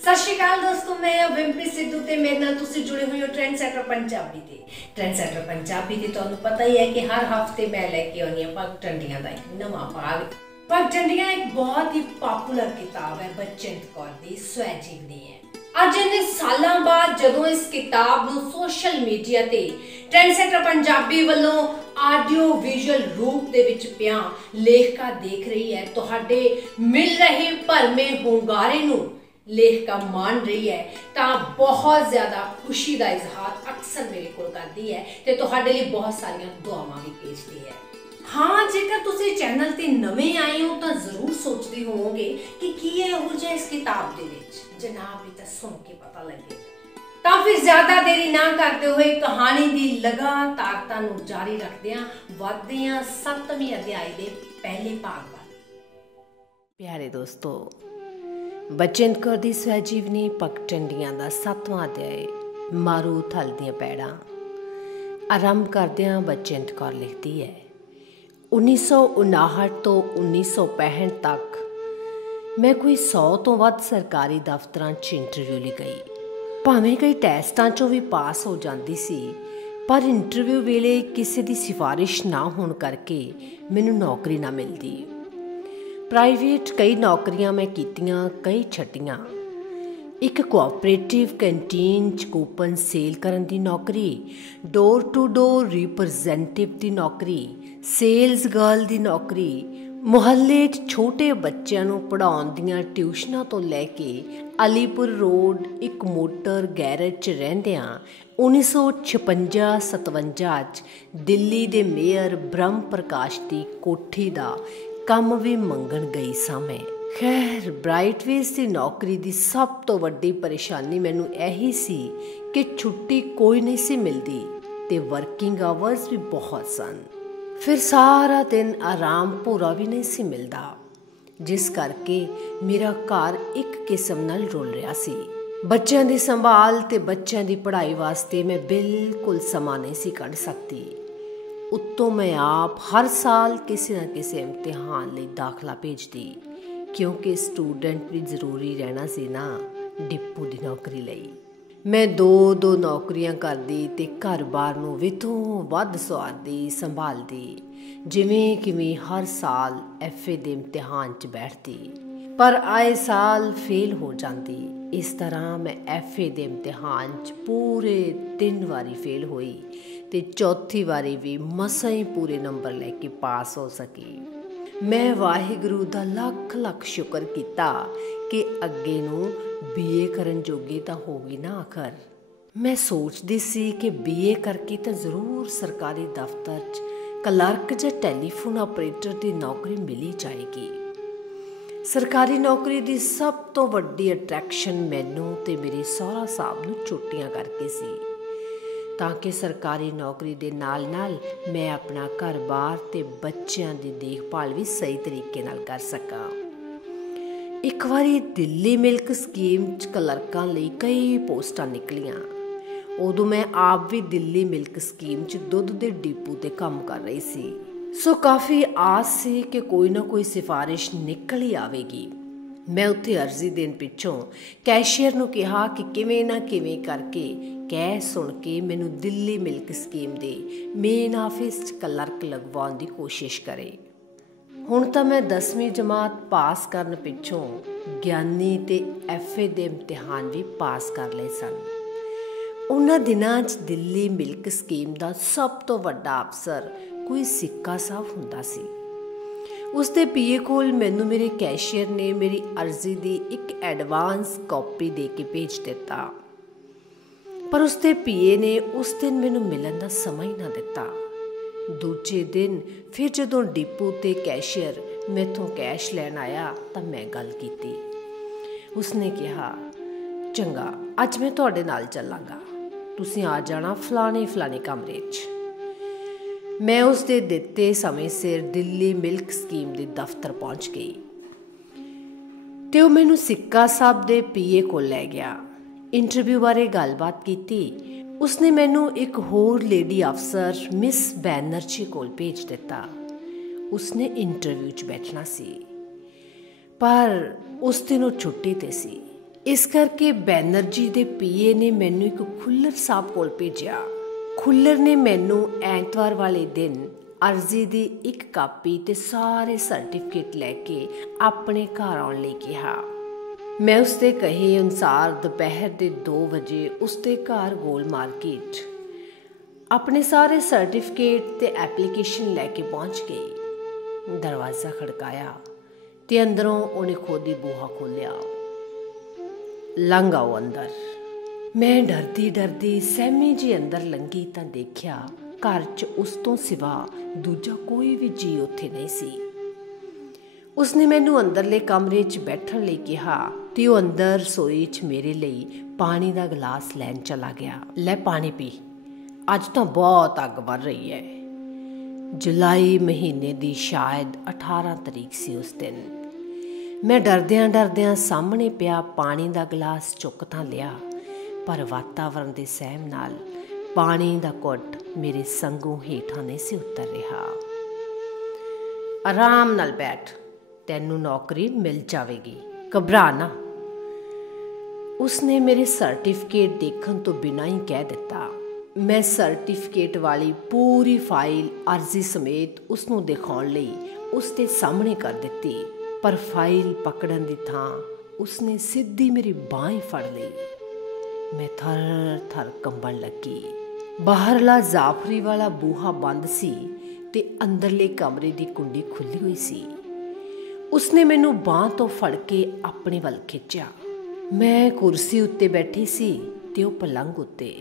सत श्री अकाल दोस्तों, मैं विंपी सिद्धू ते मेरे नाल तुसी जुड़े हुए हो ट्रेंड सैटर पंजाबी ते। ट्रेंड सैटर पंजाबी ते तुहानू पता ही है कि हर हफ्ते मैं लेके आनी हां पग टंडियां दा एक नवां भाग। पग टंडियां एक बहुत ही पॉपुलर किताब है, बचेंत कौर दी स्वै जीवनी है। ਅੱਜ ਇਹਨੇ ਸਾਲਾਂ ਬਾਅਦ ਜਦੋਂ ਇਸ ਕਿਤਾਬ ਨੂੰ ਸੋਸ਼ਲ ਮੀਡੀਆ ਤੇ ਟ੍ਰੈਂਡ ਸੈਟਰ ਪੰਜਾਬੀ ਵੱਲੋਂ ਆਡੀਓ ਵਿਜ਼ੂਅਲ ਰੂਪ ਦੇ ਵਿੱਚ ਪਿਆ ਲੇਖਕਾ ਦੇਖ ਰਹੀ ਹੈ, ਤੁਹਾਡੇ ਮਿਲ ਰਹੇ ਭਰਮੇ ਹੁੰਗਾਰੇ ਨੂੰ ਲੇਖਕਾ मान रही है, तो बहुत ज़्यादा खुशी का इजहार अक्सर मेरे को करती है ते तुहाडे लिए बहुत सारिया दुआवां भी भेजती है। हाँ, जेकर तुसी चैनल ते नवे आए हो तो जरूर सोचते होवोगे कि की है इहो जिहा इस किताब दे विच, जनाब ये तो सुन के पता लगे। तो फिर ज्यादा देरी ना करते हुए कहानी की लगातारता नूं जारी रखदियां वधदे हां 7वें अध्याय के पहले भाग वाल। प्यारे दोस्तों, बचेंत कौर दी स्वैजीवनी पग टंडियां दा 7वां अध्याय मारू थल दियां पैड़ां। आरंभ करदियां बचेंत कौर लिखदी है, 1959 तो 1965 तक मैं कोई 100 तो वध सरकारी दफ्तरां 'ਚ इंटरव्यू ਲਈ गई। भावें कई टैसटां 'ਚੋਂ भी पास हो जाती सी, पर इंटरव्यू वेले किसी की सिफारिश ना होने करके मैनू नौकरी ना मिलती। प्राइवेट कई नौकरियां मैं कीतियां, कई छड्डियां। एक कोऑपरेटिव कैंटीन 'ਚ कूपन सेल करन दी नौकरी, डोर टू डोर रिप्रजेंटेटिव दी नौकरी, सेल्स गर्ल दी नौकरी, मुहल्ले 'ਚ छोटे बच्चों नूं पढ़ाउण दीआं ट्यूशनां तो लैके अलीपुर रोड एक मोटर गैरेज 'ਚ रहिंदिआं 1956-57 'ਚ दिल्ली दे मेयर ब्रह्म प्रकाश दी कोठी दा ਕੰਮ भी मंगण गई सां मैं। खैर, ब्राइटवेज की नौकरी की सब तो वड्डी परेशानी मैनू यही सी कि छुट्टी कोई नहीं सी मिलती ते वर्किंग आवर्स भी बहुत सन। फिर सारा दिन आराम पूरा भी नहीं सी मिलता, जिस करके मेरा घर एक किस्म नाल रुल रहा सी। बच्चों की संभाल ते बच्चों की पढ़ाई वास्ते मैं बिल्कुल समा नहीं सी कढ़ सकती। उत्तों मैं आप हर साल किसी न किसी इम्तिहान लिए दाखला भेजती, क्योंकि स्टूडेंट भी जरूरी रहना सी ना डिपू की नौकरी लई। मैं दो नौकरियां करदी ते घर बार नूं विथों वध सवारदी संभालदी, जिवें किवें हर साल FA दे इम्तिहान 'ਚ बैठती, पर आए साल फेल हो जाती। इस तरह मैं FA दे इम्तिहान 'ਚ पूरे 3 वारी फेल हुई ते चौथी वारी भी मसां ही पूरे नंबर लैके पास हो सकी। मैं वाहिगुरू दा लख लख शुक्र किया कि अगे नूं BA करन जोगी तां हो गई ना आखर। मैं सोचदी सी कि BA करके तो जरूर सरकारी दफ्तर 'ਚ क्लर्क जां टैलीफोन ऑपरेटर की नौकरी मिली जाएगी। सरकारी नौकरी की सब तो वड्डी अट्रैक्शन मैनू ते मेरे सहुरा साहब नूं छुट्टियां करके सी, ताकि सरकारी नौकरी के नाल नाल मैं अपना घर बार ते बच्चों की देखभाल भी सही तरीके नाल कर सकां। एक बारी दिल्ली मिल्क स्कीम 'ਚ क्लर्कां लई कई पोस्टां निकलियां। उदों मैं आप भी दिल्ली मिल्क स्कीम 'ਚ दुध के डिपू ते काम कर रही सी, सो काफ़ी आस सी कि कोई ना कोई सिफारिश निकल ही आवेगी। मैं उत्थे अर्जी देण पिछों कैशियर नूं कहा कि किवें ना किवें करके कह सुन के मैनू दिल्ली मिल्क स्कीम दे मेन ऑफिस 'ਚ क्लर्क लगवाउण दी कोशिश करे। हुण तां मैं 10वीं जमात पास करन पिछों ज्ञानी ते FA दे इम्तिहान भी पास कर लए सन। उन्हां दिनां 'ਚ दिल्ली मिल्क स्कीम दा सब तो वड्डा अफसर कोई सिक्का साहब हुंदा सी। उसके PA कोल मैनू मेरे कैशियर ने मेरी अर्जी की एक एडवांस कॉपी दे के भेज दिता, पर उसके PA ने उस दिन मैनू मिलन का समय ना दिता। दूजे दिन फिर जदों डिपू ते कैशियर मैथों कैश लैन आया तो मैं गल कीती। उसने कहा, चंगा अज मैं तुहाडे नाल चलांगा, तुसीं आ जाना फलाने फलाने कमरे 'ਚ। मैं उसके दिते समय सिर दिल्ली मिल्क स्कीम के दफ्तर पहुँच गई तो वह मैनू सिक्का साहब के PA को लै गया। इंटरव्यू बारे गलबात की। उसने मैनू एक होर लेडी अफसर मिस बैनर्जी कोल भेज दिता। उसने इंटरव्यू 'ਚ बैठना सी, पर उस दिन वो छुट्टी ते सी। ਇਸ ਕਰਕੇ ਬੈਨਰਜੀ ਦੇ ਪੀਏ ਨੇ ਮੈਨੂੰ ਇੱਕ ਖੁੱਲਰ ਸਾਹਿਬ ਕੋਲ ਭੇਜਿਆ। ਖੁੱਲਰ ਨੇ ਮੈਨੂੰ ਐਤਵਾਰ ਵਾਲੇ ਦਿਨ ਅਰਜ਼ੀ ਦੀ ਇੱਕ ਕਾਪੀ ਤੇ ਸਾਰੇ ਸਰਟੀਫਿਕੇਟ ਲੈ ਕੇ ਆਪਣੇ ਘਰ ਆਉਣ ਲਈ ਕਿਹਾ। ਮੈਂ ਉਸਦੇ ਕਹੇ ਅਨੁਸਾਰ ਦੁਪਹਿਰ ਦੇ 2 ਵਜੇ ਉਸਦੇ ਘਰ ਗੋਲ ਮਾਰਕੀਟ ਆਪਣੇ ਸਾਰੇ ਸਰਟੀਫਿਕੇਟ ਤੇ ਐਪਲੀਕੇਸ਼ਨ ਲੈ ਕੇ ਪਹੁੰਚ ਗਈ। ਦਰਵਾਜ਼ਾ ਖੜਕਾਇਆ ਤੇ ਅੰਦਰੋਂ ਉਹਨੇ ਖੁਦ ਹੀ ਬੂਹਾ ਖੋਲ੍ਹਿਆ। ਲੰਘ ਆਓ ਅੰਦਰ। ਮੈਂ ਡਰਦੀ ਸਹਿਮੀ ਜੀ ਅੰਦਰ ਲੰਘੀ ਤਾਂ ਦੇਖਿਆ ਘਰ 'ਚ ਉਸ ਤੋਂ ਸਿਵਾ ਦੂਜਾ ਕੋਈ ਵੀ ਜੀ ਉੱਥੇ ਨਹੀਂ ਸੀ। ਉਸਨੇ ਮੈਨੂੰ ਅੰਦਰਲੇ ਕਮਰੇ 'ਚ ਬੈਠਣ ਲਈ ਕਿਹਾ ਤੇ ਉਹ ਅੰਦਰ ਰਸੋਈ 'ਚ ਮੇਰੇ ਲਈ ਪਾਣੀ ਦਾ ਗਲਾਸ ਲੈਣ ਚਲਾ ਗਿਆ। ਲੈ ਪਾਣੀ ਪੀ, ਅੱਜ ਤਾਂ ਬਹੁਤ ਅੱਗ ਵੱਧ ਰਹੀ ਹੈ। ਜੁਲਾਈ ਮਹੀਨੇ ਦੀ ਸ਼ਾਇਦ 18 ਤਰੀਕ ਸੀ ਉਸ ਦਿਨ। ਮੈਂ ਡਰਦਿਆਂ ਸਾਹਮਣੇ ਪਿਆ ਪਾਣੀ ਦਾ ਗਲਾਸ ਚੁੱਕ ਤਾਂ ਲਿਆ, ਪਰ ਵਾਤਾਵਰਨ ਦੇ ਸਹਿਮ ਨਾਲ ਪਾਣੀ ਦਾ ਘੁੱਟ ਮੇਰੇ ਸੰਗੋਂ ਹੇਠਾਂ ਨਹੀਂ ਸੀ ਉਤਰ ਰਿਹਾ। ਆਰਾਮ ਨਾਲ ਬੈਠ, ਤੈਨੂੰ ਨੌਕਰੀ ਮਿਲ ਜਾਵੇਗੀ, ਘਬਰਾ ਨਾ। ਉਸਨੇ ਮੇਰੇ ਸਰਟੀਫਿਕੇਟ ਦੇਖਣ ਤੋਂ ਬਿਨਾਂ ਹੀ ਕਹਿ ਦਿੱਤਾ। ਮੈਂ ਸਰਟੀਫਿਕੇਟ ਵਾਲੀ ਪੂਰੀ ਫਾਈਲ ਅਰਜ਼ੀ ਸਮੇਤ ਉਸਨੂੰ ਦਿਖਾਉਣ ਲਈ ਉਸਦੇ ਸਾਹਮਣੇ ਕਰ ਦਿੱਤੀ, ਪਰ ਫਾਈਲ ਪਕੜਨ ਦੀ ਥਾਂ ਉਸਨੇ ਸਿੱਧੀ ਮੇਰੀ ਬਾਂਹ ਹੀ ਫੜ ਲਈ। ਮੈਂ ਥਰ ਕੰਬਣ ਲੱਗੀ। ਬਾਹਰਲਾ ਜਾਫਰੀ ਵਾਲਾ ਬੂਹਾ ਬੰਦ ਸੀ ਤੇ ਅੰਦਰਲੇ ਕਮਰੇ ਦੀ ਕੁੰਡੀ ਖੁੱਲੀ ਹੋਈ ਸੀ। ਉਸਨੇ ਮੈਨੂੰ ਬਾਂਹ ਤੋਂ ਫੜ ਕੇ ਆਪਣੇ ਵੱਲ ਖਿੱਚਿਆ। ਮੈਂ ਕੁਰਸੀ ਉੱਤੇ ਬੈਠੀ ਸੀ ਤੇ ਉਹ ਪਲੰਘ ਉੱਤੇ।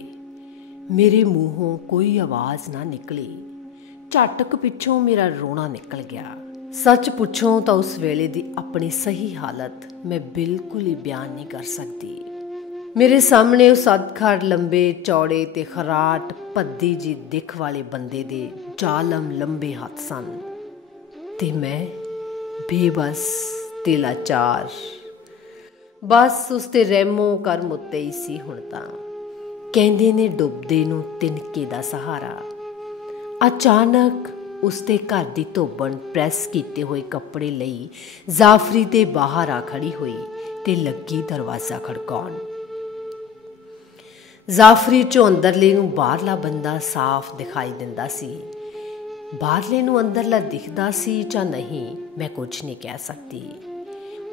ਮੇਰੇ ਮੂੰਹੋਂ ਕੋਈ ਆਵਾਜ਼ ਨਾ ਨਿਕਲੀ। ਝਟਕ ਪਿੱਛੋਂ ਮੇਰਾ ਰੋਣਾ ਨਿਕਲ ਗਿਆ। ਸੱਚ ਪੁੱਛੋ ਤਾਂ ਉਸ ਵੇਲੇ ਦੀ ਆਪਣੀ ਸਹੀ ਹਾਲਤ ਮੈਂ ਬਿਲਕੁਲ ਹੀ ਬਿਆਨ ਨਹੀਂ ਕਰ ਸਕਦੀ। ਮੇਰੇ ਸਾਹਮਣੇ ਉਸ ਅਧਖੜ ਲੰਬੇ ਚੌੜੇ ਤੇ ਖਰਾਟ ਭੱਦੀ ਜੀ ਦਿੱਖ ਵਾਲੇ ਬੰਦੇ ਦੇ ਜ਼ਾਲਮ ਲੰਬੇ ਹੱਥ ਸਨ ਤੇ ਮੈਂ ਬੇਬਸ ਤੇ ਲਾਚਾਰ। ਬਸ ਉਸ ਤੇ ਰਹਿਮੋ ਕਰਮ ਉੱਤੇ ਹੀ ਸੀ ਹੁਣ ਤਾਂ। ਕਹਿੰਦੇ ਨੇ ਡੁੱਬਦੇ ਨੂੰ ਤਿਨਕੇ ਦਾ ਸਹਾਰਾ। ਅਚਾਨਕ ਉਸਦੇ ਘਰ ਦੀ ਧੋਬਣ ਪ੍ਰੈਸ ਕੀਤੇ ਹੋਏ ਕੱਪੜੇ ਲਈ ਜਾਫਰੀ ਦੇ ਬਾਹਰ ਆ ਖੜੀ ਹੋਈ ਤੇ ਲੱਗੀ ਦਰਵਾਜ਼ਾ ਖੜਕਾਉਣ। ਜਾਫਰੀ 'ਚੋਂ ਅੰਦਰਲੇ ਨੂੰ ਬਾਹਰਲਾ ਬੰਦਾ ਸਾਫ਼ ਦਿਖਾਈ ਦਿੰਦਾ ਸੀ। ਬਾਹਰਲੇ ਨੂੰ ਅੰਦਰਲਾ ਦਿਖਦਾ ਸੀ ਜਾਂ ਨਹੀਂ, ਮੈਂ ਕੁਝ ਨਹੀਂ ਕਹਿ ਸਕਦੀ।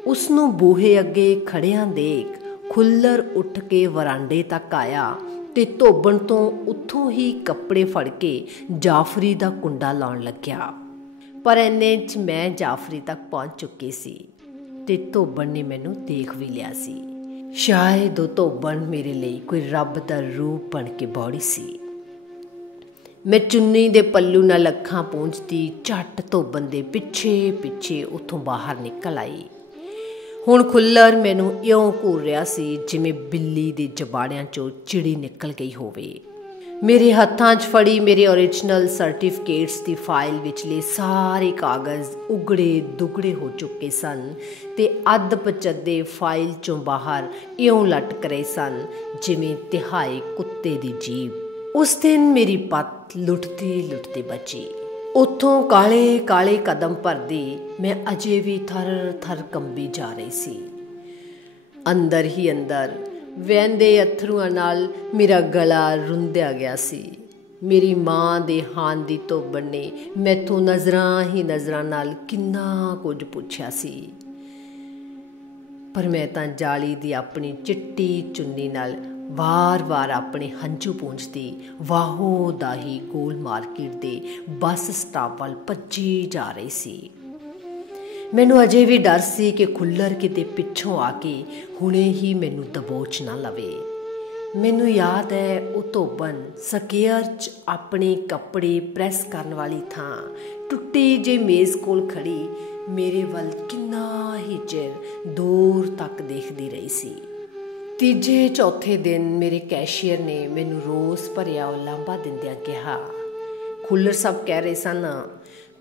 ਉਸਨੂੰ ਬੂਹੇ ਅੱਗੇ ਖੜਿਆਂ ਦੇਖ ਖੁੱਲਰ ਉੱਠ ਕੇ ਵਰਾਂਡੇ ਤੱਕ ਆਇਆ ਤੇ ਧੋਬਣ ਤੋਂ ਉੱਥੋਂ ਹੀ ਕੱਪੜੇ ਫੜ ਕੇ ਜਾਫਰੀ ਦਾ ਕੁੰਡਾ ਲਾਉਣ ਲੱਗਿਆ। ਪਰ ਇੰਨੇ 'ਚ ਮੈਂ ਜਾਫਰੀ ਤੱਕ ਪਹੁੰਚ ਚੁੱਕੀ ਸੀ ਤੇ ਧੋਬਣ ਨੇ ਮੈਨੂੰ ਦੇਖ ਵੀ ਲਿਆ ਸੀ। ਸ਼ਾਇਦ ਉਹ ਧੋਬਣ ਮੇਰੇ ਲਈ ਕੋਈ ਰੱਬ ਦਾ ਰੂਪ ਬਣ ਕੇ ਬੌੜੀ ਸੀ। ਮੈਂ ਚੁੰਨੀ ਦੇ ਪੱਲੂ ਨਾਲ ਅੱਖਾਂ ਪੂੰਝਦੀ ਝੱਟ ਧੋਬਣ ਦੇ ਪਿੱਛੇ ਉੱਥੋਂ ਬਾਹਰ ਨਿਕਲ ਆਈ। ਹੁਣ ਖੁੱਲਰ ਮੈਨੂੰ ਇਉਂ ਘੂਰ ਰਿਹਾ ਸੀ ਜਿਵੇਂ ਬਿੱਲੀ ਦੇ ਜਬਾੜਿਆਂ 'ਚੋਂ ਚਿੜੀ ਨਿਕਲ ਗਈ ਹੋਵੇ। ਮੇਰੇ ਹੱਥਾਂ 'ਚ ਫੜੀ ਮੇਰੇ ਓਰੀਜਨਲ ਸਰਟੀਫਿਕੇਟਸ ਦੀ ਫਾਈਲ ਵਿਚਲੇ ਸਾਰੇ ਕਾਗਜ਼ ਉਗੜੇ ਦੁਗੜੇ ਹੋ ਚੁੱਕੇ ਸਨ ਤੇ ਅੱਧ ਪਚੱਦੇ ਫਾਈਲ 'ਚੋਂ ਬਾਹਰ ਇਉਂ ਲਟਕ ਰਹੇ ਸਨ ਜਿਵੇਂ ਤਿਹਾਏ ਕੁੱਤੇ ਦੀ ਜੀਭ। ਉਸ ਦਿਨ ਮੇਰੀ ਪੱਤ ਲੁੱਟਦੀ ਬਚੀ। ਉੱਥੋਂ ਕਾਲੇ ਕਦਮ ਭਰਦੀ ਮੈਂ ਅਜੇ ਵੀ ਥਰ ਕੰਬੀ ਜਾ ਰਹੀ ਸੀ। ਅੰਦਰ ਹੀ ਅੰਦਰ ਵਹਿੰਦੇ ਅਥਰੂਆਂ ਨਾਲ ਮੇਰਾ ਗਲਾ ਰੁੰਧਿਆ ਗਿਆ ਸੀ। ਮੇਰੀ ਮਾਂ ਦੇ ਹਾਨ ਦੀ ਧੋਬਣ ਨੇ ਮੈਥੋਂ ਨਜ਼ਰਾਂ ਨਾਲ ਕਿੰਨਾ ਕੁਝ ਪੁੱਛਿਆ ਸੀ, ਪਰ ਮੈਂ ਤਾਂ ਜਾਲੀ ਦੀ ਆਪਣੀ ਚਿੱਟੀ ਚੁੰਨੀ ਨਾਲ ਵਾਰ ਆਪਣੇ ਹੰਝੂ ਪੂੰਝਦੀ ਵਾਹੋ ਦਾਹੀ ਗੋਲ ਮਾਰਕੀਟ ਦੇ ਬੱਸ ਸਟਾਪ ਵੱਲ ਭੱਜੀ ਜਾ ਰਹੀ ਸੀ। ਮੈਨੂੰ ਅਜੇ ਵੀ ਡਰ ਸੀ ਕਿ ਖੁੱਲਰ ਕਿਤੇ ਪਿੱਛੋਂ ਆ ਕੇ ਹੁਣੇ ਹੀ ਮੈਨੂੰ ਦਬੋਚ ਨਾ ਲਵੇ। ਮੈਨੂੰ ਯਾਦ ਹੈ ਉਹ ਧੋਬਣ ਸਕੇਅਰ 'ਚ ਆਪਣੇ ਕੱਪੜੇ ਪ੍ਰੈਸ ਕਰਨ ਵਾਲੀ ਥਾਂ ਟੁੱਟੀ ਜਿਹੀ ਮੇਜ਼ ਕੋਲ ਖੜੀ ਮੇਰੇ ਵੱਲ ਕਿੰਨਾ ਹੀ ਚਿਰ ਦੂਰ ਤੱਕ ਦੇਖਦੀ ਰਹੀ ਸੀ। ਤੀਜੇ ਚੌਥੇ ਦਿਨ ਮੇਰੇ ਕੈਸ਼ੀਅਰ ਨੇ ਮੈਨੂੰ ਰੋਸ ਭਰਿਆ ਉਲਾਂਭਾ ਦਿੰਦਿਆਂ ਕਿਹਾ, ਖੁੱਲਰ ਸਾਹਿਬ ਕਹਿ ਰਹੇ ਸਨ,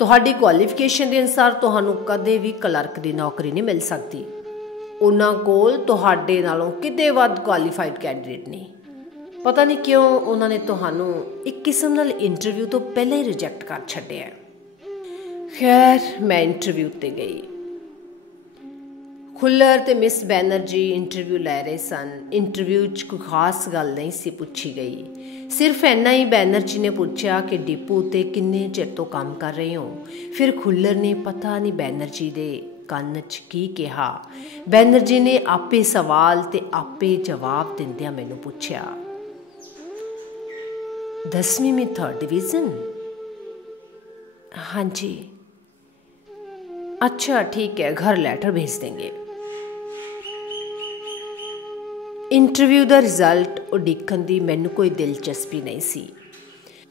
ਤੁਹਾਡੀ ਕੁਆਲੀਫਿਕੇਸ਼ਨ ਦੇ ਅਨੁਸਾਰ ਤੁਹਾਨੂੰ ਕਦੇ ਵੀ ਕਲਰਕ ਦੀ ਨੌਕਰੀ ਨਹੀਂ ਮਿਲ ਸਕਦੀ। ਉਹਨਾਂ ਕੋਲ ਤੁਹਾਡੇ ਨਾਲੋਂ ਕਿਤੇ ਵੱਧ ਕੁਆਲੀਫਾਈਡ ਕੈਂਡੀਡੇਟ ਨੇ। ਪਤਾ ਨਹੀਂ ਕਿਉਂ ਉਹਨਾਂ ਨੇ ਤੁਹਾਨੂੰ ਇੱਕ ਕਿਸਮ ਨਾਲ ਇੰਟਰਵਿਊ ਤੋਂ ਪਹਿਲਾਂ ਹੀ ਰਿਜੈਕਟ ਕਰ ਛੱਡਿਆ। ਖੈਰ ਮੈਂ ਇੰਟਰਵਿਊ 'ਤੇ ਗਈ। ਖੁੱਲਰ ਤੇ ਮਿਸ ਬੈਨਰਜੀ ਇੰਟਰਵਿਊ ਲੈ ਰਹੇ ਸਨ। ਇੰਟਰਵਿਊ 'ਚ ਕੋਈ ਖਾਸ ਗੱਲ ਨਹੀਂ ਸੀ ਪੁੱਛੀ ਗਈ। ਸਿਰਫ ਇੰਨਾ ਹੀ ਬੈਨਰਜੀ ਨੇ ਪੁੱਛਿਆ ਕਿ ਡਿਪੂ ਤੇ ਕਿੰਨੇ ਚਿਰ ਤੋਂ ਕੰਮ ਕਰ ਰਹੇ ਹੋ। ਫਿਰ ਖੁੱਲਰ ਨੇ ਪਤਾ ਨਹੀਂ ਬੈਨਰਜੀ ਦੇ ਕੰਨ 'ਚ ਕੀ ਕਿਹਾ। ਬੈਨਰਜੀ ਨੇ ਆਪੇ ਸਵਾਲ ਤੇ ਆਪੇ ਜਵਾਬ ਦਿੰਦਿਆਂ ਮੈਨੂੰ ਪੁੱਛਿਆ, 10ਵੀਂ में 3rd डिवीज़न? हाँ जी। अच्छा ठीक है, घर लेटर भेज देंगे। इंटरव्यू का रिजल्ट उਡੀਕਣ ਦੀ ਮੈਨੂੰ ਕੋਈ ਦਿਲਚਸਪੀ ਨਹੀਂ ਸੀ।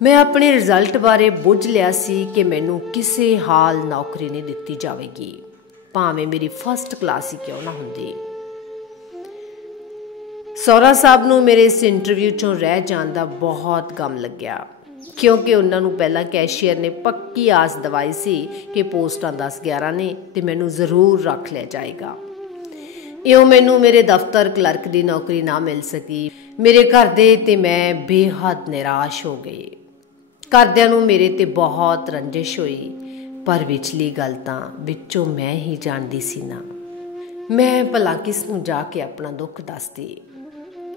मैं अपने रिजल्ट बारे बुझ लिया सी कि मैनू किसी हाल नौकरी नहीं दिती जाएगी, भावें मेरी फर्स्ट क्लास ही क्यों ना होंदी। ਸਹੁਰਾ ਸਾਹਿਬ ਨੂੰ ਮੇਰੇ ਇਸ ਇੰਟਰਵਿਊ 'ਚੋਂ ਰਹਿ ਜਾਣ ਦਾ ਬਹੁਤ ਗਮ ਲੱਗਿਆ, ਕਿਉਂਕਿ ਉਹਨਾਂ ਨੂੰ ਪਹਿਲਾਂ ਕੈਸ਼ੀਅਰ ਨੇ ਪੱਕੀ ਆਸ ਦਿਵਾਈ ਸੀ ਕਿ ਪੋਸਟਾਂ 10-11 ਨੇ ਅਤੇ ਮੈਨੂੰ ਜ਼ਰੂਰ ਰੱਖ ਲਿਆ ਜਾਏਗਾ। ਇਉਂ ਮੈਨੂੰ ਮੇਰੇ ਦਫ਼ਤਰ ਕਲਰਕ ਦੀ ਨੌਕਰੀ ਨਾ ਮਿਲ ਸਕੀ। ਮੇਰੇ ਘਰ ਦੇ ਅਤੇ ਮੈਂ ਬੇਹੱਦ ਨਿਰਾਸ਼ ਹੋ ਗਏ। ਘਰਦਿਆਂ ਨੂੰ ਮੇਰੇ 'ਤੇ ਬਹੁਤ ਰੰਜਿਸ਼ ਹੋਈ, ਪਰ ਵਿਚਲੀ ਗੱਲ ਤਾਂ ਵਿੱਚੋਂ ਮੈਂ ਹੀ ਜਾਣਦੀ ਸੀ ਨਾ। ਮੈਂ ਭਲਾ ਕਿਸ ਨੂੰ ਜਾ ਕੇ ਆਪਣਾ ਦੁੱਖ ਦੱਸਦੀ।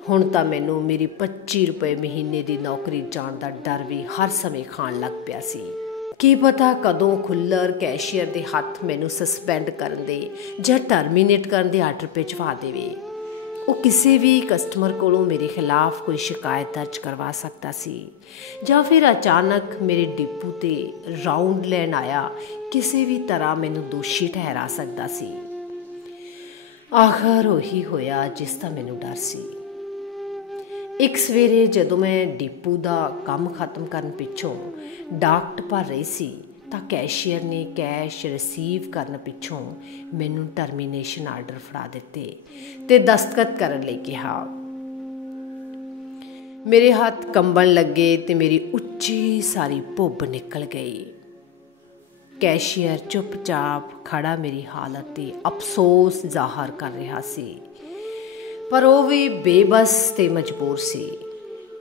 ਹੁਣ ਤਾਂ ਮੈਨੂੰ ਮੇਰੀ 25 ਰੁਪਏ ਮਹੀਨੇ ਦੀ ਨੌਕਰੀ ਜਾਣ ਦਾ ਡਰ ਵੀ ਹਰ ਸਮੇਂ ਖਾਣ ਲੱਗ ਪਿਆ ਸੀ। ਕੀ ਪਤਾ ਕਦੋਂ ਖੁੱਲਰ ਕੈਸ਼ੀਅਰ ਦੇ ਹੱਥ ਮੈਨੂੰ ਸਸਪੈਂਡ ਕਰਨ ਦੇ ਜਾਂ ਟਰਮੀਨੇਟ ਕਰਨ ਦੇ ਆਰਡਰ ਭਿਜਵਾ ਦੇਵੇ। ਉਹ ਕਿਸੇ ਵੀ ਕਸਟਮਰ ਕੋਲੋਂ ਮੇਰੇ ਖਿਲਾਫ ਕੋਈ ਸ਼ਿਕਾਇਤ ਦਰਜ ਕਰਵਾ ਸਕਦਾ ਸੀ, ਜਾਂ ਫਿਰ ਅਚਾਨਕ ਮੇਰੇ ਡਿਪੂ 'ਤੇ ਰਾਊਂਡ ਲੈਣ ਆਇਆ ਕਿਸੇ ਵੀ ਤਰ੍ਹਾਂ ਮੈਨੂੰ ਦੋਸ਼ੀ ਠਹਿਰਾ ਸਕਦਾ ਸੀ। ਆਖਰ ਉਹੀ ਹੋਇਆ ਜਿਸ ਦਾ ਮੈਨੂੰ ਡਰ ਸੀ। ਇੱਕ ਸਵੇਰੇ ਜਦੋਂ ਮੈਂ ਡਿਪੂ ਦਾ ਕੰਮ ਖਤਮ ਕਰਨ ਪਿੱਛੋਂ ਡਾਕਟ ਭਰ ਰਹੀ ਸੀ ਤਾਂ ਕੈਸ਼ੀਅਰ ਨੇ ਕੈਸ਼ ਰਿਸੀਵ ਕਰਨ ਪਿੱਛੋਂ ਮੈਨੂੰ ਟਰਮੀਨੇਸ਼ਨ ਆਰਡਰ ਫੜਾ ਦਿੱਤੇ ਤੇ ਦਸਤਖਤ ਕਰਨ ਲਈ ਕਿਹਾ। ਮੇਰੇ ਹੱਥ ਕੰਬਣ ਲੱਗੇ ਤੇ ਮੇਰੀ ਉੱਚੀ ਸਾਰੀ ਭੁੱਬ ਨਿਕਲ ਗਈ। ਕੈਸ਼ੀਅਰ ਚੁੱਪਚਾਪ ਖੜਾ ਮੇਰੀ ਹਾਲਤ 'ਤੇ ਅਫਸੋਸ ਜ਼ਾਹਰ ਕਰ ਰਿਹਾ ਸੀ, ਪਰ ਉਹ ਵੀ ਬੇਬਸ ਤੇ ਮਜਬੂਰ ਸੀ।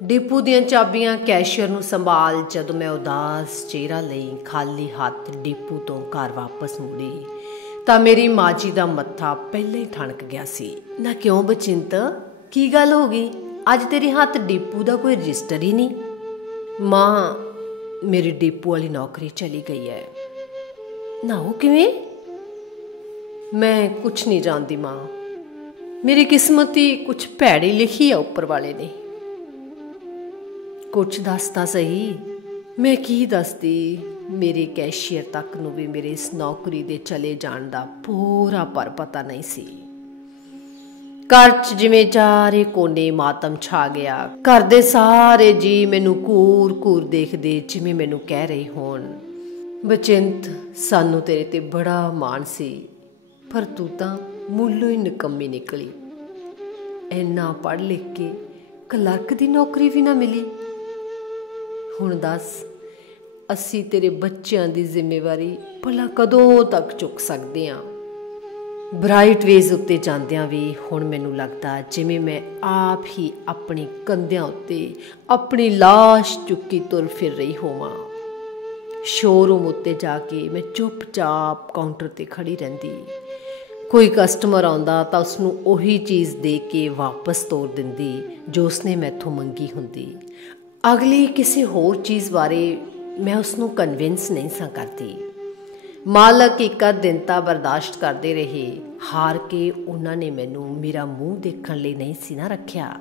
ਡਿਪੂ ਦੀਆਂ ਚਾਬੀਆਂ ਕੈਸ਼ੀਅਰ ਨੂੰ ਸੰਭਾਲ ਜਦੋਂ ਮੈਂ ਉਦਾਸ ਚਿਹਰਾ ਲਈ ਖਾਲੀ ਹੱਥ ਡਿਪੂ ਤੋਂ ਘਰ ਵਾਪਸ ਮੁੜੀ ਤਾਂ ਮੇਰੀ ਮਾਂ ਜੀ ਦਾ ਮੱਥਾ ਪਹਿਲਾਂ ਹੀ ਠਣਕ ਗਿਆ ਸੀ। ਨਾ ਕਿਉਂ ਬਚਿੰਤ, ਕੀ ਗੱਲ ਹੋ ਗਈ? ਅੱਜ ਤੇਰੇ ਹੱਥ ਡਿਪੂ ਦਾ ਕੋਈ ਰਜਿਸਟਰ ਹੀ ਨਹੀਂ। ਮਾਂ, ਮੇਰੀ ਡਿਪੂ ਵਾਲੀ ਨੌਕਰੀ ਚਲੀ ਗਈ ਹੈ। ਨਾ ਉਹ ਕਿਵੇਂ? ਮੈਂ ਕੁਛ ਨਹੀਂ ਜਾਣਦੀ ਮਾਂ, ਮੇਰੀ ਕਿਸਮਤ ਹੀ ਕੁਛ ਭੈੜੀ ਲਿਖੀ ਆ ਉੱਪਰ ਵਾਲੇ ਨੇ। ਕੁਛ ਦੱਸ ਤਾਂ ਸਹੀ। ਮੈਂ ਕੀ ਦੱਸਦੀ? ਮੇਰੇ ਕੈਸ਼ੀਅਰ ਤੱਕ ਨੂੰ ਵੀ ਮੇਰੇ ਇਸ ਨੌਕਰੀ ਦੇ ਚਲੇ ਜਾਣ ਦਾ ਪੂਰਾ ਪਰ ਪਤਾ ਨਹੀਂ ਸੀ। ਘਰ 'ਚ ਜਿਵੇਂ ਚਾਰੇ ਕੋਨੇ ਮਾਤਮ ਛਾ ਗਿਆ। ਘਰ ਦੇ ਸਾਰੇ ਜੀ ਮੈਨੂੰ ਘੂਰ ਦੇਖਦੇ, ਜਿਵੇਂ ਮੈਨੂੰ ਕਹਿ ਰਹੇ ਹੋਣ, ਬਚਿੰਤ ਸਾਨੂੰ ਤੇਰੇ 'ਤੇ ਬੜਾ ਮਾਣ ਸੀ, ਪਰ ਤੂੰ ਤਾਂ ਮੁੱਲੋਂ ਹੀ ਨਿਕੰਮੀ ਨਿਕਲੀ। ਇੰਨਾ ਪੜ੍ਹ ਲਿਖ ਕੇ ਕਲਰਕ ਦੀ ਨੌਕਰੀ ਵੀ ਨਾ ਮਿਲੀ। ਹੁਣ ਦੱਸ, ਅਸੀਂ ਤੇਰੇ ਬੱਚਿਆਂ ਦੀ ਜ਼ਿੰਮੇਵਾਰੀ ਭਲਾ ਕਦੋਂ ਤੱਕ ਚੁੱਕ ਸਕਦੇ ਹਾਂ? ਬ੍ਰਾਈਟ ਵੇਜ਼ ਉੱਤੇ ਜਾਂਦਿਆਂ ਵੀ ਹੁਣ ਮੈਨੂੰ ਲੱਗਦਾ ਜਿਵੇਂ ਮੈਂ ਆਪ ਹੀ ਆਪਣੀ ਕੰਧਿਆਂ ਉੱਤੇ ਆਪਣੀ ਲਾਸ਼ ਚੁੱਕੀ ਤੁਰ ਫਿਰ ਰਹੀ ਹੋਵਾਂ। ਸ਼ੋਰੂਮ ਉੱਤੇ ਜਾ ਕੇ ਮੈਂ ਚੁੱਪਚਾਪ ਕਾਊਂਟਰ 'ਤੇ ਖੜੀ ਰਹਿੰਦੀ। ਕੋਈ ਕਸਟਮਰ ਆਉਂਦਾ ਤਾਂ ਉਸਨੂੰ ਉਹੀ ਚੀਜ਼ ਦੇ ਕੇ ਵਾਪਸ ਤੋਰ ਦਿੰਦੀ ਜੋ ਉਸਨੇ ਮੈਥੋਂ ਮੰਗੀ ਹੁੰਦੀ। ਅਗਲੀ ਕਿਸੇ ਹੋਰ ਚੀਜ਼ ਬਾਰੇ ਮੈਂ ਉਸਨੂੰ ਕਨਵਿੰਸ ਨਹੀਂ ਸਾਂ ਕਰਦੀ। ਮਾਲਕ ਇੱਕ ਦਿਨ ਤਾਂ ਬਰਦਾਸ਼ਤ ਕਰਦੇ ਰਹੇ, ਹਾਰ ਕੇ ਉਹਨਾਂ ਨੇ ਮੈਨੂੰ ਮੇਰਾ ਮੂੰਹ ਦੇਖਣ ਲਈ ਨਹੀਂ ਸੀ ਨਾ ਰੱਖਿਆ,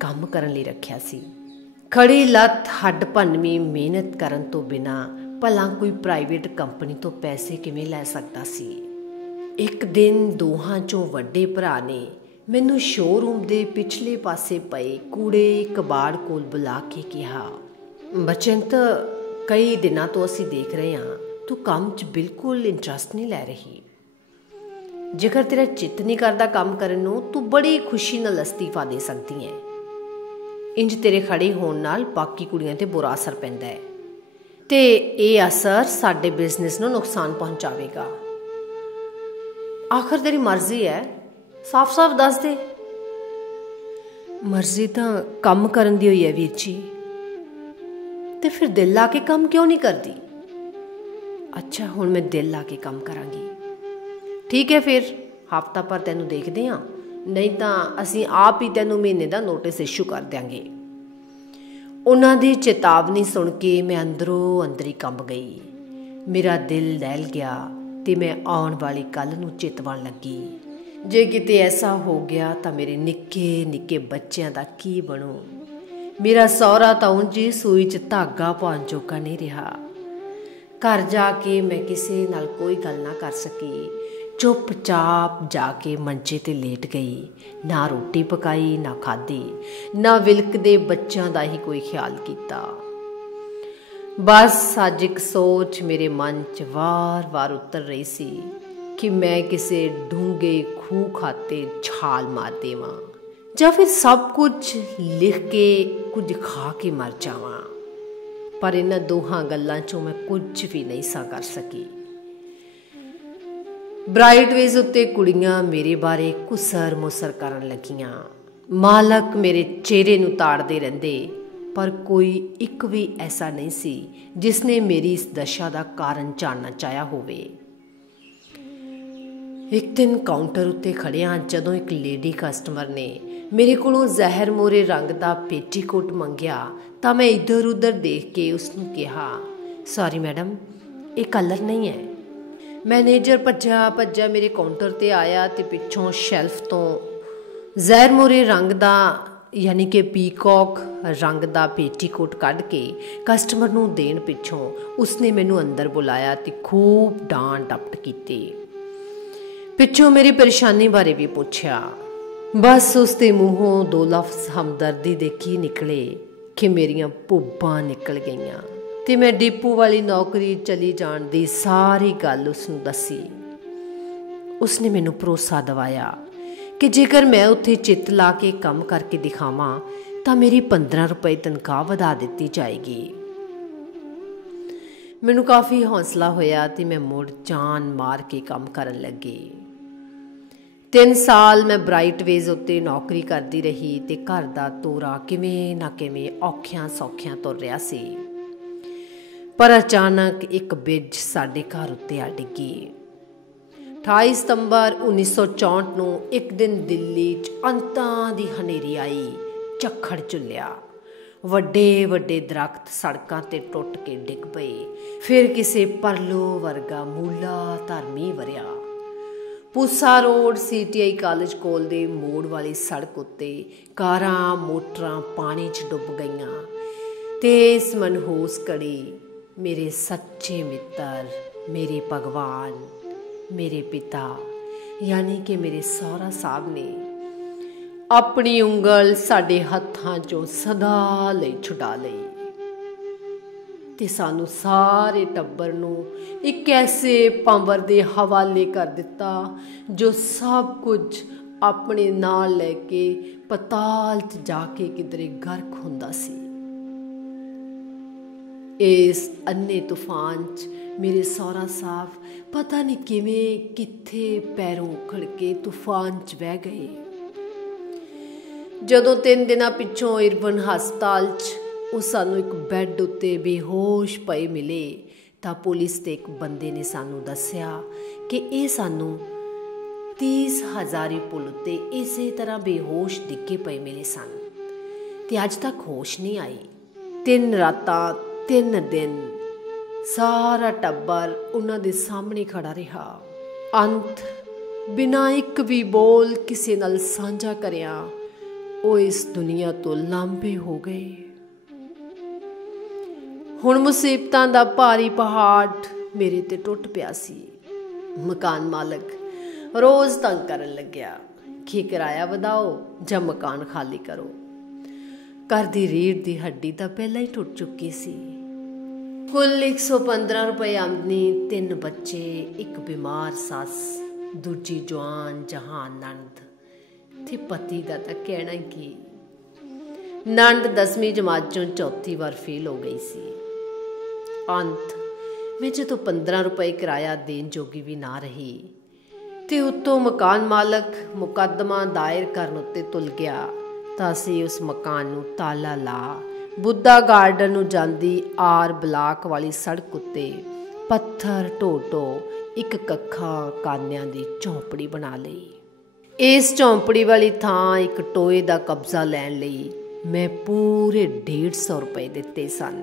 ਕੰਮ ਕਰਨ ਲਈ ਰੱਖਿਆ ਸੀ। ਖੜੀ ਲੱਤ ਹੱਡ ਭੰਨਵੀਂ ਮਿਹਨਤ ਕਰਨ ਤੋਂ ਬਿਨਾਂ ਭਲਾ ਕੋਈ ਪ੍ਰਾਈਵੇਟ ਕੰਪਨੀ ਤੋਂ ਪੈਸੇ ਕਿਵੇਂ ਲੈ ਸਕਦਾ ਸੀ? ਇੱਕ ਦਿਨ ਦੋਹਾਂ 'ਚੋਂ ਵੱਡੇ ਭਰਾ ਨੇ ਮੈਨੂੰ ਸ਼ੋਅਰੂਮ ਦੇ ਪਿਛਲੇ ਪਾਸੇ ਪਏ ਕੂੜੇ ਕਬਾੜ ਕੋਲ ਬੁਲਾ ਕੇ ਕਿਹਾ, ਬਚਿੰਤ, ਕਈ ਦਿਨਾਂ ਤੋਂ ਅਸੀਂ ਦੇਖ ਰਹੇ ਹਾਂ ਤੂੰ ਕੰਮ 'ਚ ਬਿਲਕੁਲ ਇੰਟਰਸਟ ਨਹੀਂ ਲੈ ਰਹੀ। ਜੇਕਰ ਤੇਰਾ ਚਿੱਤ ਨਹੀਂ ਕਰਦਾ ਕੰਮ ਕਰਨ ਨੂੰ, ਤੂੰ ਬੜੀ ਖੁਸ਼ੀ ਨਾਲ ਅਸਤੀਫਾ ਦੇ ਸਕਦੀ ਹੈ। ਇੰਜ ਤੇਰੇ ਖੜੇ ਹੋਣ ਨਾਲ ਬਾਕੀ ਕੁੜੀਆਂ 'ਤੇ ਬੁਰਾ ਅਸਰ ਪੈਂਦਾ ਹੈ ਅਤੇ ਇਹ ਅਸਰ ਸਾਡੇ ਬਿਜ਼ਨਸ ਨੂੰ ਨੁਕਸਾਨ ਪਹੁੰਚਾਵੇਗਾ। ਆਖਰ ਤੇਰੀ ਮਰਜ਼ੀ ਹੈ, ਸਾਫ਼ ਦੱਸ ਦੇ। ਮਰਜ਼ੀ ਤਾਂ ਕੰਮ ਕਰਨ ਦੀ ਹੋਈ ਹੈ ਵੀਰ ਜੀ, ਤੇ ਫਿਰ ਦਿਲ ਲਾ ਕੇ ਕੰਮ ਕਿਉਂ ਨਹੀਂ ਕਰਦੀ? ਅੱਛਾ, ਹੁਣ ਮੈਂ ਦਿਲ ਲਾ ਕੇ ਕੰਮ ਕਰਾਂਗੀ। ਠੀਕ ਹੈ, ਫਿਰ ਹਫ਼ਤਾ ਭਰ ਤੈਨੂੰ ਦੇਖਦੇ ਹਾਂ, ਨਹੀਂ ਤਾਂ ਅਸੀਂ ਆਪ ਹੀ ਤੈਨੂੰ ਮਹੀਨੇ ਦਾ ਨੋਟਿਸ ਇਸ਼ੂ ਕਰ ਦਿਆਂਗੇ। ਉਹਨਾਂ ਦੀ ਚੇਤਾਵਨੀ ਸੁਣ ਕੇ ਮੈਂ ਅੰਦਰੋਂ ਅੰਦਰੀ ਕੰਬ ਗਈ। ਮੇਰਾ ਦਿਲ ਦਹਿਲ ਗਿਆ ਤੇ ਮੈਂ ਆਉਣ ਵਾਲੀ ਕੱਲ੍ਹ ਨੂੰ ਚਿਤਵਣ ਲੱਗੀ। ਜੇ ਕਿਤੇ ਐਸਾ ਹੋ ਗਿਆ ਤਾਂ ਮੇਰੇ ਨਿੱਕੇ ਨਿੱਕੇ ਬੱਚਿਆਂ ਦਾ ਕੀ ਬਣੂ। ਮੇਰਾ ਸਹੁਰਾ ਤਾਂ ਉਂਝ ਹੀ ਸੂਈ 'ਚ ਧਾਗਾ ਪਾਉਣ ਜੋਗਾ ਨਹੀਂ ਰਿਹਾ। ਘਰ ਜਾ ਕੇ ਮੈਂ ਕਿਸੇ ਨਾਲ ਕੋਈ ਗੱਲ ਨਾ ਕਰ ਸਕੀ। ਚੁੱਪਚਾਪ ਜਾ ਕੇ ਮੰਜੇ 'ਤੇ ਲੇਟ ਗਈ। ਨਾ ਰੋਟੀ ਪਕਾਈ, ਨਾ ਖਾਧੀ, ਨਾ ਵਿਲਕਦੇ ਬੱਚਿਆਂ ਦਾ ਹੀ ਕੋਈ ਖਿਆਲ ਕੀਤਾ। ਬਸ ਅੱਜ ਇੱਕ ਸੋਚ ਮੇਰੇ ਮਨ 'ਚ ਵਾਰ-ਵਾਰ ਉਤਰ ਰਹੀ ਸੀ ਕਿ ਮੈਂ ਕਿਸੇ ਡੂੰਘੇ ਖੂਹ ਖਾਤੇ ਛਾਲ ਮਾਰ ਦੇਵਾਂ ਜਾਂ ਫਿਰ ਸਭ ਕੁਝ ਲਿਖ ਕੇ ਕੁਝ ਖਾ ਕੇ ਮਰ ਜਾਵਾਂ। ਪਰ ਇਹਨਾਂ ਦੋਹਾਂ ਗੱਲਾਂ 'ਚੋਂ ਮੈਂ ਕੁਝ ਵੀ ਨਹੀਂ ਸਾਂ ਕਰ ਸਕੀ। ਬ੍ਰਾਈਟਵੇਜ਼ ਉੱਤੇ ਕੁੜੀਆਂ ਮੇਰੇ ਬਾਰੇ ਕੁਸਰ ਮੁਸਰ ਕਰਨ ਲੱਗੀਆਂ। ਮਾਲਕ ਮੇਰੇ ਚਿਹਰੇ ਨੂੰ ਤਾੜਦੇ ਰਹਿੰਦੇ, ਪਰ ਕੋਈ ਇੱਕ ਵੀ ਐਸਾ ਨਹੀਂ ਸੀ ਜਿਸਨੇ ਮੇਰੀ ਇਸ ਦਸ਼ਾ ਦਾ ਕਾਰਨ ਜਾਣਨਾ ਚਾਹਿਆ ਹੋਵੇ। ਇੱਕ ਦਿਨ ਕਾਊਂਟਰ ਉੱਤੇ ਖੜ੍ਹਿਆਂ ਜਦੋਂ ਇੱਕ ਲੇਡੀ ਕਸਟਮਰ ਨੇ ਮੇਰੇ ਕੋਲੋਂ ਜ਼ਹਿਰ ਮੋਰੇ ਰੰਗ ਦਾ ਪੇਟੀਕੋਟ ਮੰਗਿਆ ਤਾਂ ਮੈਂ ਇੱਧਰ ਉੱਧਰ ਦੇਖ ਕੇ ਉਸਨੂੰ ਕਿਹਾ, ਸੌਰੀ ਮੈਡਮ, ਇਹ ਕਲਰ ਨਹੀਂ ਹੈ। ਮੈਨੇਜਰ ਭੱਜਾ ਮੇਰੇ ਕਾਊਂਟਰ 'ਤੇ ਆਇਆ ਅਤੇ ਪਿੱਛੋਂ ਸ਼ੈਲਫ ਤੋਂ ਜ਼ਹਿਰ ਮੋਰੇ ਰੰਗ ਦਾ ਯਾਨੀ ਕਿ ਪੀਕੌਕ ਰੰਗ ਦਾ ਪੇਟੀਕੋਟ ਕੱਢ ਕੇ ਕਸਟਮਰ ਨੂੰ ਦੇਣ ਪਿੱਛੋਂ ਉਸਨੇ ਮੈਨੂੰ ਅੰਦਰ ਬੁਲਾਇਆ ਅਤੇ ਖੂਬ ਡਾਂਟ ਡਪਟ ਕੀਤੀ। ਪਿੱਛੋਂ ਮੇਰੀ ਪਰੇਸ਼ਾਨੀ ਬਾਰੇ ਵੀ ਪੁੱਛਿਆ। ਬਸ ਉਸਦੇ ਮੂੰਹੋਂ ਦੋ ਲਫ਼ਜ਼ ਹਮਦਰਦੀ ਦੇ ਕੀ ਨਿਕਲੇ ਕਿ ਮੇਰੀਆਂ ਭੁੱਬਾਂ ਨਿਕਲ ਗਈਆਂ ਅਤੇ ਮੈਂ ਡੀਪੂ ਵਾਲੀ ਨੌਕਰੀ ਚਲੀ ਜਾਣ ਦੀ ਸਾਰੀ ਗੱਲ ਉਸਨੂੰ ਦੱਸੀ। ਉਸਨੇ ਮੈਨੂੰ ਭਰੋਸਾ ਦਿਵਾਇਆ ਕਿ ਜੇਕਰ ਮੈਂ ਉੱਥੇ ਚਿੱਤ ਲਾ ਕੇ ਕੰਮ ਕਰਕੇ ਦਿਖਾਵਾਂ ਤਾਂ ਮੇਰੀ 15 ਰੁਪਏ ਤਨਖਾਹ ਵਧਾ ਦਿੱਤੀ ਜਾਏਗੀ। ਮੈਨੂੰ ਕਾਫੀ ਹੌਸਲਾ ਹੋਇਆ ਅਤੇ ਮੈਂ ਮੁੜ ਜਾਨ ਮਾਰ ਕੇ ਕੰਮ ਕਰਨ ਲੱਗੀ। 3 ਸਾਲ ਮੈਂ ਬ੍ਰਾਈਟਵੇਜ਼ ਉੱਤੇ ਨੌਕਰੀ ਕਰਦੀ ਰਹੀ ਅਤੇ ਘਰ ਦਾ ਤੋਰਾ ਕਿਵੇਂ ਨਾ ਕਿਵੇਂ ਔਖਿਆਂ ਸੌਖਿਆਂ ਤੁਰ ਰਿਹਾ ਸੀ। ਪਰ ਅਚਾਨਕ ਇੱਕ ਬਿੱਜ ਸਾਡੇ ਘਰ ਉੱਤੇ ਆ ਡਿੱਗੀ। 28 ਸਤੰਬਰ 1964 ਨੂੰ ਇੱਕ ਦਿਨ ਦਿੱਲੀ 'ਚ ਅੰਤਾਂ ਦੀ ਹਨੇਰੀ ਆਈ। ਝੱਖੜ ਝੁੱਲਿਆ, ਵੱਡੇ ਵੱਡੇ ਦਰਖਤ ਸੜਕਾਂ 'ਤੇ ਟੁੱਟ ਕੇ ਡਿੱਗ ਪਏ। ਫਿਰ ਕਿਸੇ ਪਰਲੋ ਵਰਗਾ ਮੂਲਾਧਾਰ ਮੀਂਹ ਵਰਿਆ। ਪੂਸਾ ਰੋਡ CTI ਕਾਲਜ ਕੋਲ ਦੇ ਮੋੜ ਵਾਲੀ ਸੜਕ ਉੱਤੇ ਕਾਰਾਂ ਮੋਟਰਾਂ ਪਾਣੀ 'ਚ ਡੁੱਬ ਗਈਆਂ ਤੇ ਇਸ ਮਨਹੂਸ ਘੜੀ ਮੇਰੇ ਸੱਚੇ ਮਿੱਤਰ, ਮੇਰੇ ਭਗਵਾਨ, ਮੇਰੇ ਪਿਤਾ ਯਾਨੀ ਕਿ ਮੇਰੇ ਸਹੁਰਾ ਸਾਹਿਬ ਨੇ ਆਪਣੀ ਉਂਗਲ ਸਾਡੇ ਹੱਥਾਂ 'ਚੋਂ ਸਦਾ ਲਈ ਛੁਡਾ ਲਈ ਤੇ ਸਾਨੂੰ ਸਾਰੇ ਟੱਬਰ ਨੂੰ ਇੱਕ ਐਸੇ ਪੰਵਰ ਦੇ ਹਵਾਲੇ ਕਰ ਦਿੱਤਾ ਜੋ ਸਭ ਕੁਝ ਆਪਣੇ ਨਾਲ ਲੈ ਕੇ ਪਤਾਲ 'ਚ ਜਾ ਕੇ ਕਿਧਰੇ ਗਰਕ ਹੁੰਦਾ ਸੀ। ਇਸ ਅੰਨੇ ਤੂਫਾਨ 'ਚ ਮੇਰੇ ਸਹੁਰਾ ਸਾਹਿਬ ਪਤਾ ਨਹੀਂ ਕਿਵੇਂ ਕਿੱਥੇ ਪੈਰੋਂ ਉਖੜ ਕੇ ਤੂਫਾਨ 'ਚ ਵਹਿ ਗਏ। ਜਦੋਂ 3 ਦਿਨਾਂ ਪਿੱਛੋਂ ਇਰਬਨ ਹਸਪਤਾਲ 'ਚ ਉਹ ਸਾਨੂੰ ਇੱਕ ਬੈੱਡ ਉੱਤੇ ਬੇਹੋਸ਼ ਪਏ ਮਿਲੇ ਤਾਂ ਪੁਲਿਸ ਦੇ ਇੱਕ ਬੰਦੇ ਨੇ ਸਾਨੂੰ ਦੱਸਿਆ ਕਿ ਇਹ ਸਾਨੂੰ 30 ਹਜ਼ਾਰੀ ਪੁਲ ਉੱਤੇ ਇਸੇ ਤਰ੍ਹਾਂ ਬੇਹੋਸ਼ ਡਿੱਗੇ ਪਏ ਮਿਲੇ ਸਨ ਤੇ ਅੱਜ ਤੱਕ ਹੋਸ਼ ਨਹੀਂ ਆਈ। 3 ਰਾਤਾਂ 3 ਦਿਨ ਸਾਰਾ ਟੱਬਰ ਉਹਨਾਂ ਦੇ ਸਾਹਮਣੇ ਖੜਾ ਰਿਹਾ। ਅੰਤ ਬਿਨਾਂ ਇੱਕ ਵੀ ਬੋਲ ਕਿਸੇ ਨਾਲ ਸਾਂਝਾ ਕਰਿਆ ਉਹ ਇਸ ਦੁਨੀਆ ਤੋਂ ਲਾਂਭੇ ਹੋ ਗਏ। ਹੁਣ ਮੁਸੀਬਤਾਂ ਦਾ ਭਾਰੀ ਪਹਾੜ ਮੇਰੇ ਤੇ ਟੁੱਟ ਪਿਆ ਸੀ। ਮਕਾਨ ਮਾਲਕ ਰੋਜ਼ ਤੰਗ ਕਰਨ ਲੱਗਿਆ ਕਿ ਕਿਰਾਇਆ ਵਧਾਓ ਜਾਂ ਮਕਾਨ ਖਾਲੀ ਕਰੋ। ਘਰ ਦੀ ਰੀੜ੍ਹ ਦੀ ਹੱਡੀ ਤਾਂ ਪਹਿਲਾਂ ਹੀ ਟੁੱਟ ਚੁੱਕੀ ਸੀ। ਕੁੱਲ 115 ਰੁਪਏ ਆਮਦਨੀ, 3 ਬੱਚੇ, ਇੱਕ ਬਿਮਾਰ ਸੱਸ, ਦੂਜੀ ਜਵਾਨ ਜਹਾਨ ਨਣਦ ਤੇ ਪਤੀ ਦਾ ਤਾਂ ਕਹਿਣਾ ਕੀ। ਨਣਦ 10ਵੀਂ ਜਮਾਤ 'ਚੋਂ ਚੌਥੀ ਵਾਰ ਫੇਲ ਹੋ ਗਈ ਸੀ। ਅੰਤ ਮੈਂ ਜਦੋਂ 15 ਰੁਪਏ ਕਿਰਾਇਆ ਦੇਣ ਜੋਗੀ ਵੀ ਨਾ ਰਹੀ ਤੇ ਉੱਤੋਂ ਮਕਾਨ ਮਾਲਕ ਮੁਕੱਦਮਾ ਦਾਇਰ ਕਰਨ ਉੱਤੇ ਤੁਲ ਗਿਆ ਤਾਂ ਅਸੀਂ ਉਸ ਮਕਾਨ ਨੂੰ ਤਾਲਾ ਲਾ ਬੁੱਧਾ ਗਾਰਡਨ ਨੂੰ ਜਾਂਦੀ ਆਰ ਬਲਾਕ ਵਾਲੀ ਸੜਕ ਉੱਤੇ ਪੱਥਰ ਢੋ ਢੋ ਇੱਕ ਕੱਖਾਂ ਕਾਨਿਆਂ ਦੀ ਝੌਂਪੜੀ ਬਣਾ ਲਈ। ਇਸ ਝੌਂਪੜੀ ਵਾਲੀ ਥਾਂ ਇੱਕ ਟੋਏ ਦਾ ਕਬਜ਼ਾ ਲੈਣ ਲਈ ਮੈਂ ਪੂਰੇ 150 ਰੁਪਏ ਦਿੱਤੇ ਸਨ,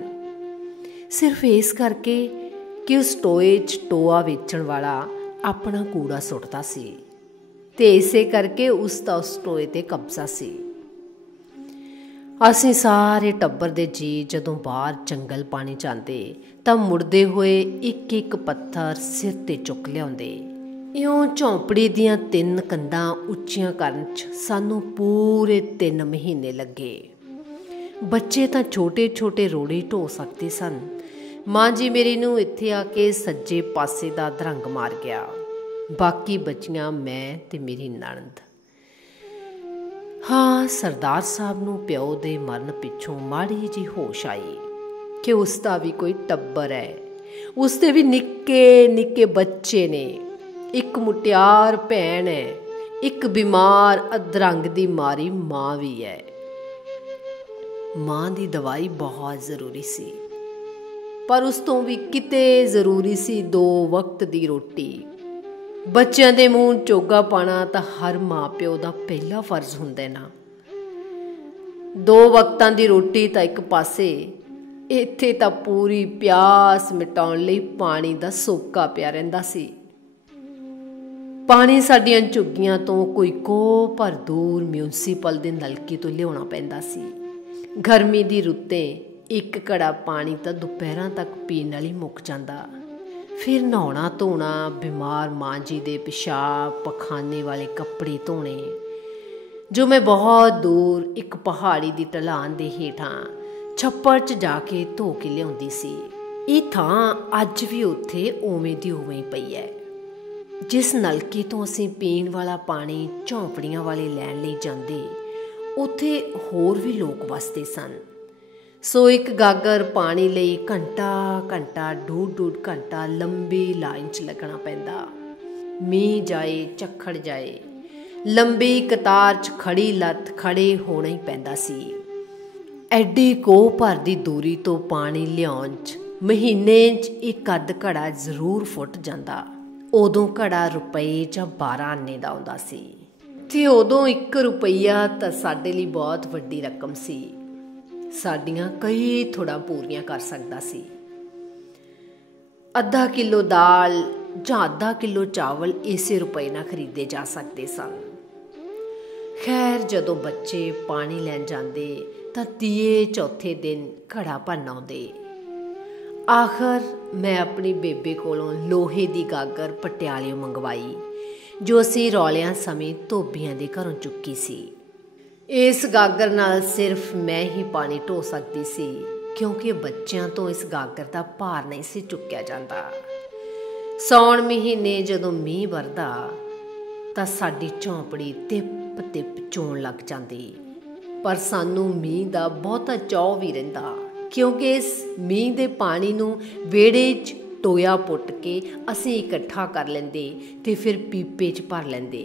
ਸਿਰਫ ਇਸ ਕਰਕੇ ਕਿ ਉਸ ਟੋਏ 'ਚ ਟੋਆ ਵੇਚਣ ਵਾਲਾ ਆਪਣਾ ਕੂੜਾ ਸੁੱਟਦਾ ਸੀ ਅਤੇ ਇਸੇ ਕਰਕੇ ਉਸ ਦਾ ਉਸ ਟੋਏ 'ਤੇ ਕਬਜ਼ਾ ਸੀ। ਅਸੀਂ ਸਾਰੇ ਟੱਬਰ ਦੇ ਜੀਅ ਜਦੋਂ ਬਾਹਰ ਜੰਗਲ ਪਾਣੀ ਜਾਂਦੇ ਤਾਂ ਮੁੜਦੇ ਹੋਏ ਇੱਕ ਇੱਕ ਪੱਥਰ ਸਿਰ 'ਤੇ ਚੁੱਕ ਲਿਆਉਂਦੇ। ਇਉਂ ਝੌਂਪੜੀ ਦੀਆਂ 3 ਕੰਧਾਂ ਉੱਚੀਆਂ ਕਰਨ 'ਚ ਸਾਨੂੰ ਪੂਰੇ 3 ਮਹੀਨੇ ਲੱਗੇ। ਬੱਚੇ ਤਾਂ ਛੋਟੇ ਛੋਟੇ ਰੋੜੇ ਢੋ ਸਕਦੇ ਸਨ। ਮਾਂ ਜੀ ਮੇਰੀ ਨੂੰ ਇੱਥੇ ਆ ਕੇ ਸੱਜੇ ਪਾਸੇ ਦਾ ਅਧਰੰਗ ਮਾਰ ਗਿਆ। ਬਾਕੀ ਬਚੀਆਂ ਮੈਂ ਤੇ ਮੇਰੀ ਨਣਦ। ਹਾਂ, ਸਰਦਾਰ ਸਾਹਿਬ ਨੂੰ ਪਿਓ ਦੇ ਮਰਨ ਪਿੱਛੋਂ ਮਾੜੀ ਜਿਹੀ ਹੋਸ਼ ਆਈ ਕਿ ਉਸ ਦਾ ਵੀ ਕੋਈ ਟੱਬਰ ਹੈ, ਉਸ ਦੇ ਵੀ ਨਿੱਕੇ ਨਿੱਕੇ ਬੱਚੇ ਨੇ, ਇੱਕ ਮੁਟਿਆਰ ਭੈਣ ਹੈ, ਇੱਕ ਬਿਮਾਰ ਅਧਰੰਗ ਦੀ ਮਾਰੀ ਮਾਂ ਵੀ ਹੈ। ਮਾਂ ਦੀ ਦਵਾਈ ਬਹੁਤ ਜ਼ਰੂਰੀ ਸੀ, ਪਰ ਉਸ ਤੋਂ ਵੀ ਕਿਤੇ ਜ਼ਰੂਰੀ ਸੀ 2 ਵਕਤ ਦੀ ਰੋਟੀ। ਬੱਚਿਆਂ ਦੇ ਮੂੰਹ ਚੋਗਾ ਪਾਉਣਾ ਤਾਂ ਹਰ ਮਾਂ ਪਿਓ ਦਾ ਪਹਿਲਾ ਫਰਜ਼ ਹੁੰਦਾ ਨਾ। 2 ਵਕਤਾਂ ਦੀ ਰੋਟੀ ਤਾਂ ਇੱਕ ਪਾਸੇ, ਇੱਥੇ ਤਾਂ ਪੂਰੀ ਪਿਆਸ ਮਿਟਾਉਣ ਲਈ ਪਾਣੀ ਦਾ ਸੋਕਾ ਪਿਆ ਰਹਿੰਦਾ ਸੀ। ਪਾਣੀ ਸਾਡੀਆਂ ਝੁੱਗੀਆਂ ਤੋਂ ਕੋਈ ਕੋਹ ਭਰ ਦੂਰ ਮਿਊਨਸੀਪਲ ਦੇ ਨਲਕੇ ਤੋਂ ਲਿਆਉਣਾ ਪੈਂਦਾ ਸੀ। ਗਰਮੀ ਦੀ ਰੁੱਤੇ ਇੱਕ ਘੜਾ ਪਾਣੀ ਤਾਂ ਦੁਪਹਿਰਾਂ ਤੱਕ ਪੀਣ ਵਾਲੀ ਮੁੱਕ ਜਾਂਦਾ। ਫਿਰ ਨਹਾਉਣਾ ਧੋਣਾ, ਬਿਮਾਰ ਮਾਂ ਜੀ ਦੇ ਪਿਸ਼ਾਬ ਪਖਾਨੇ ਵਾਲੇ ਕੱਪੜੇ ਧੋਣੇ, ਜੋ ਮੈਂ ਬਹੁਤ ਦੂਰ ਇੱਕ ਪਹਾੜੀ ਦੀ ਢਲਾਨ ਦੇ ਹੇਠਾਂ ਛੱਪੜ 'ਚ ਜਾ ਕੇ ਧੋ ਕੇ ਲਿਆਉਂਦੀ ਸੀ। ਇਹ ਥਾਂ ਅੱਜ ਵੀ ਉੱਥੇ ਉਵੇਂ ਦੀ ਉਵੇਂ ਪਈ ਹੈ। ਜਿਸ ਨਲਕੇ ਤੋਂ ਅਸੀਂ ਪੀਣ ਵਾਲਾ ਪਾਣੀ ਝੌਂਪੜੀਆਂ ਵਾਲੇ ਲੈਣ ਲਈ ਜਾਂਦੇ, ਉੱਥੇ ਹੋਰ ਵੀ ਲੋਕ ਵਸਦੇ ਸਨ। ਸੋ ਇੱਕ ਗਾਗਰ ਪਾਣੀ ਲਈ ਘੰਟਾ 1.5 ਘੰਟਾ ਲੰਬੀ ਲਾਈਨ 'ਚ ਲੱਗਣਾ ਪੈਂਦਾ। ਮੀਂਹ ਜਾਏ ਝੱਖੜ ਜਾਏ, ਲੰਬੀ ਕਤਾਰ 'ਚ ਖੜੀ ਲੱਤ ਖੜੇ ਹੋਣਾ ਹੀ ਪੈਂਦਾ ਸੀ। ਐਡੀ ਕੋਹ ਭਰ ਦੀ ਦੂਰੀ ਤੋਂ ਪਾਣੀ ਲਿਆਉਣ 'ਚ ਮਹੀਨੇ 'ਚ 1 ਘੜਾ ਜ਼ਰੂਰ ਫੁੱਟ ਜਾਂਦਾ। ਉਦੋਂ ਘੜਾ ਰੁਪਏ ਜਾਂ 12 ਆਨੇ ਦਾ ਆਉਂਦਾ ਸੀ ਤੇ ਉਦੋਂ 1 ਰੁਪਈਆ ਤਾਂ ਸਾਡੇ ਲਈ ਬਹੁਤ ਵੱਡੀ ਰਕਮ ਸੀ। ਸਾਡੀਆਂ ਕਈ ਥੋੜ੍ਹਾ ਪੂਰੀਆਂ ਕਰ ਸਕਦਾ ਸੀ। ਅੱਧਾ ਕਿਲੋ ਦਾਲ ਜਾਂ ਅੱਧਾ ਕਿਲੋ ਚਾਵਲ ਇਸੇ ਰੁਪਏ ਨਾਲ ਖਰੀਦੇ ਜਾ ਸਕਦੇ ਸਨ। ਖੈਰ, ਜਦੋਂ ਬੱਚੇ ਪਾਣੀ ਲੈਣ ਜਾਂਦੇ ਤਾਂ 3 ਚੌਥੇ ਦਿਨ ਘੜਾ ਭਰਨ ਆਉਂਦੇ। ਆਖਰ ਮੈਂ ਆਪਣੀ ਬੇਬੇ ਕੋਲੋਂ ਲੋਹੇ ਦੀ ਗਾਗਰ ਪਟਿਆਲਿਓਂ ਮੰਗਵਾਈ, ਜੋ ਅਸੀਂ ਰੌਲਿਆਂ ਸਮੇਂ ਧੋਬੀਆਂ ਦੇ ਘਰੋਂ ਚੁੱਕੀ ਸੀ। ਇਸ ਗਾਗਰ ਨਾਲ ਸਿਰਫ ਮੈਂ ਹੀ ਪਾਣੀ ਢੋ ਸਕਦੀ ਸੀ, ਕਿਉਂਕਿ ਬੱਚਿਆਂ ਤੋਂ ਇਸ ਗਾਗਰ ਦਾ ਭਾਰ ਨਹੀਂ ਸੀ ਚੁੱਕਿਆ ਜਾਂਦਾ। ਸਾਉਣ ਮਹੀਨੇ ਜਦੋਂ ਮੀਂਹ ਵਰਦਾ ਤਾਂ ਸਾਡੀ ਝੌਂਪੜੀ ਤਿੱਪ ਤਿੱਪ ਚੋਣ ਲੱਗ ਜਾਂਦੀ। ਪਰ ਸਾਨੂੰ ਮੀਂਹ ਦਾ ਬਹੁਤਾ ਚਾਅ ਵੀ ਰਹਿੰਦਾ, ਕਿਉਂਕਿ ਇਸ ਮੀਂਹ ਦੇ ਪਾਣੀ ਨੂੰ ਵਿਹੜੇ 'ਚ ਟੋਇਆ ਪੁੱਟ ਕੇ ਅਸੀਂ ਇਕੱਠਾ ਕਰ ਲੈਂਦੇ ਤੇ ਫਿਰ ਪੀਪੇ 'ਚ ਭਰ ਲੈਂਦੇ।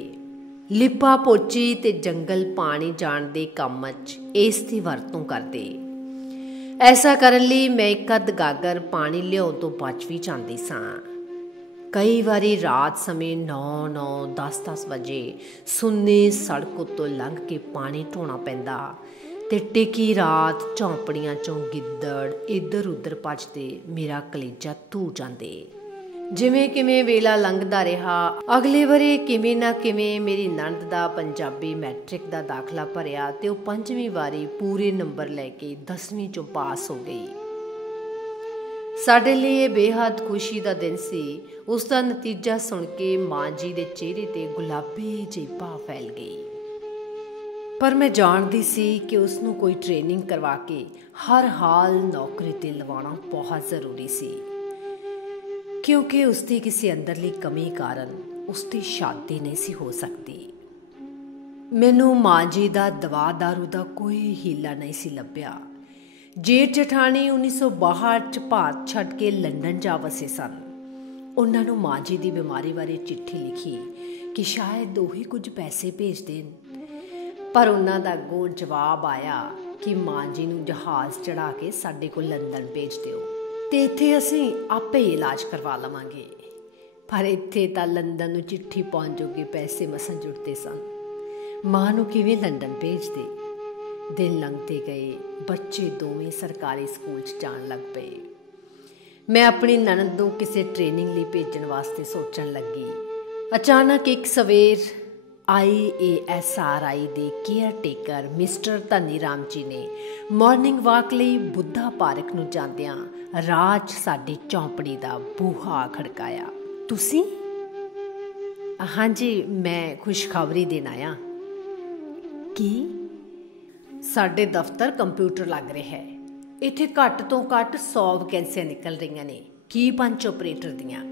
ਲਿਪਾ ਪੋਚੀ ਤੇ ਜੰਗਲ ਪਾਣੀ ਜਾਣ ਦੇ ਕੰਮ 'ਚ ਇਸ ਦੀ ਵਰਤੋਂ ਕਰਦੇ। ਐਸਾ ਕਰਨ ਲਈ ਮੈਂ 1 ਗਾਗਰ ਪਾਣੀ ਲਿਆਉਣ ਤੋਂ ਬਚ ਵੀ ਜਾਂਦੀ ਸਾਂ। ਕਈ ਵਾਰੀ ਰਾਤ ਸਮੇਂ 9 10 ਵਜੇ ਸੁੰਨੀ ਸੜਕ ਉੱਤੋਂ ਲੰਘ ਕੇ ਪਾਣੀ ਢੋਣਾ ਪੈਂਦਾ ਤੇ ਟਿਕੀ ਰਾਤ ਝੌਂਪੜੀਆਂ 'ਚੋਂ ਗਿੱਦੜ ਇੱਧਰ ਉੱਧਰ ਭੱਜਦੇ ਮੇਰਾ ਕਲੇਜਾ ਧੂ ਜਾਂਦੇ। ਜਿਵੇਂ ਕਿਵੇਂ ਵੇਲਾ ਲੰਘਦਾ ਰਿਹਾ। ਅਗਲੇ ਵਰੇ ਕਿਵੇਂ ਨਾ ਕਿਵੇਂ ਮੇਰੀ ਨਣਦ ਦਾ ਪੰਜਾਬੀ ਮੈਟ੍ਰਿਕ ਦਾ ਦਾਖਲਾ ਭਰਿਆ ਤੇ ਉਹ 5ਵੀਂ ਵਾਰੀ ਪੂਰੇ ਨੰਬਰ ਲੈ ਕੇ 10ਵੀਂ 'ਚੋਂ ਪਾਸ ਹੋ ਗਈ। ਸਾਡੇ ਲਈ ਇਹ ਬੇਹੱਦ ਖੁਸ਼ੀ ਦਾ ਦਿਨ ਸੀ। ਉਸ ਦਾ ਨਤੀਜਾ ਸੁਣ ਕੇ ਮਾਂ ਜੀ ਦੇ ਚਿਹਰੇ 'ਤੇ ਗੁਲਾਬੀ ਜਿਹੀ ਭਾਅ ਫੈਲ ਗਈ। ਪਰ ਮੈਂ ਜਾਣਦੀ ਸੀ ਕਿ ਉਸ ਨੂੰ ਕੋਈ ਟ੍ਰੇਨਿੰਗ ਕਰਵਾ ਕੇ ਹਰ ਹਾਲ ਨੌਕਰੀ 'ਤੇ ਲਵਾਉਣਾ ਬਹੁਤ ਜ਼ਰੂਰੀ ਸੀ, ਕਿਉਂਕਿ ਉਸਦੀ ਕਿਸੇ ਅੰਦਰਲੀ ਕਮੀ ਕਾਰਨ ਉਸਦੀ ਸ਼ਾਦੀ ਨਹੀਂ ਸੀ ਹੋ ਸਕਦੀ। ਮੈਨੂੰ ਮਾਂ ਜੀ ਦਾ ਦਵਾ ਦਾਰੂ ਦਾ ਕੋਈ ਹੀਲਾ ਨਹੀਂ ਸੀ ਲੱਭਿਆ। ਜੇਠ ਜਠਾਣੀ 1962 'ਚ ਭਾਰਤ ਛੱਡ ਕੇ ਲੰਡਨ ਜਾ ਵਸੇ ਸਨ। ਉਹਨਾਂ ਨੂੰ ਮਾਂ ਜੀ ਦੀ ਬਿਮਾਰੀ ਬਾਰੇ ਚਿੱਠੀ ਲਿਖੀ ਕਿ ਸ਼ਾਇਦ ਉਹੀ ਕੁਝ ਪੈਸੇ ਭੇਜ ਦੇਣ, ਪਰ ਉਹਨਾਂ ਦਾ ਅੱਗੋਂ ਜਵਾਬ ਆਇਆ ਕਿ ਮਾਂ ਜੀ ਨੂੰ ਜਹਾਜ਼ ਚੜ੍ਹਾ ਕੇ ਸਾਡੇ ਕੋਲ ਲੰਡਨ ਭੇਜ ਦਿਓ ਤੇ ਇੱਥੇ ਅਸੀਂ ਆਪੇ ਇਲਾਜ ਕਰਵਾ ਲਵਾਂਗੇ। ਪਰ ਇੱਥੇ ਤਾਂ ਲੰਡਨ ਨੂੰ ਚਿੱਠੀ ਪਹੁੰਚ ਜੋਗੇ ਪੈਸੇ ਮਸਾਂ ਜੁੜਦੇ ਸਨ। ਮਾਂ ਨੂੰ ਕਿਵੇਂ ਲੰਡਨ ਭੇਜਦੇ। ਦਿਨ ਲੰਘਦੇ ਗਏ, ਬੱਚੇ ਦੋਵੇਂ ਸਰਕਾਰੀ ਸਕੂਲ 'ਚ ਜਾਣ ਲੱਗ ਪਏ। ਮੈਂ ਆਪਣੀ ਨਣਦ ਨੂੰ ਕਿਸੇ ਟ੍ਰੇਨਿੰਗ ਲਈ ਭੇਜਣ ਵਾਸਤੇ ਸੋਚਣ ਲੱਗੀ। ਅਚਾਨਕ ਇੱਕ ਸਵੇਰ IASRI ਦੇ care taker mister Dhani Ram ji ਨੇ ਮਾਰਨਿੰਗ ਵਾਕ ਲਈ ਬੁੱਧਾ ਪਾਰਕ ਨੂੰ ਜਾਂਦਿਆਂ ਰਾਜ ਸਾਡੀ ਚੌਂਪੜੀ ਦਾ ਬੂਹਾ ਖੜਕਾਇਆ। ਤੁਸੀਂ? ਹਾਂਜੀ, ਮੈਂ ਖੁਸ਼ਖਬਰੀ ਦੇਣ ਆਇਆ। ਕੀ? ਸਾਡੇ ਦਫ਼ਤਰ ਕੰਪਿਊਟਰ ਲੱਗ ਰਿਹਾ ਹੈ। ਇੱਥੇ ਘੱਟ ਤੋਂ ਘੱਟ 100 ਵੈਕੈਂਸੀਆਂ ਨਿਕਲ ਰਹੀਆਂ ਨੇ ਕੀ ਪੰਚ ਆਪਰੇਟਰ ਦੀਆਂ।